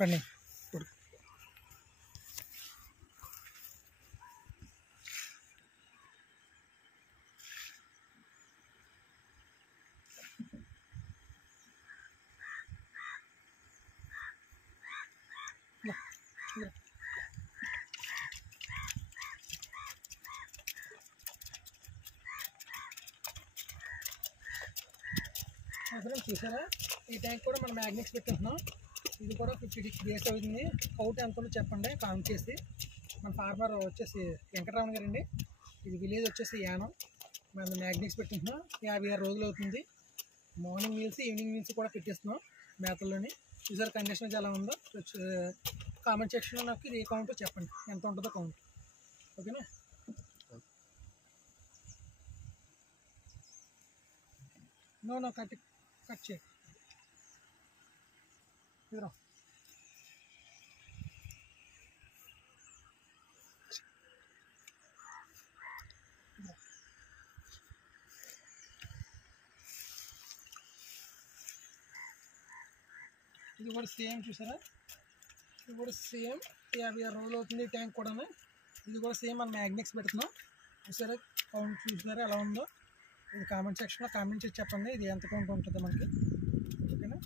Running చూసారా ఈ tank కూడా మనం మ్యాగ్నెట్స్ పెట్టుకుంటున్నాం. ఇది కూడా 50 డేస్ అవుతుంది. కౌంట్ ఎంత ఉందో చెప్పండి కౌంట్ చేసి. మన ఫార్మర్ వచ్చేసి వెంకటరామన్ గారు అండి. ఇది విలేజ్ వచ్చేసి యానం. మనం మ్యాగ్నెట్స్ పెట్టుకుంటున్నాం. 56 రోజులు అవుతుంది. మార్నింగ్ మీల్స్ ఈవినింగ్ మీల్స్ కూడా పెట్టేస్తున్నాం మేతల్లోని. చూసారు కండిషన్ ఎలా ఉందో. కామెంట్ సెక్షన్లో నాకు ఇది ఏ కౌంట్ చెప్పండి ఎంత ఉంటుందో కౌంట్. ఓకేనా? నో కట్ చేయి. ఇదిరా ఇది కూడా సేమ్ చూసారా. ఇది కూడా సేమ్ 56 రోజులు అవుతుంది ఈ ట్యాంక్ కూడా. ఇది కూడా సేమ్ మనం మ్యాగ్నెట్స్ పెడుతున్నాం. చూసారా కౌంట్ చూసారా ఎలా ఉందో. ఇది కామెంట్ సెక్షన్లో కామెంట్ చేసి చెప్పండి ఇది ఎంత కౌంట్ ఉంటుందో మనకి. ఓకేనా?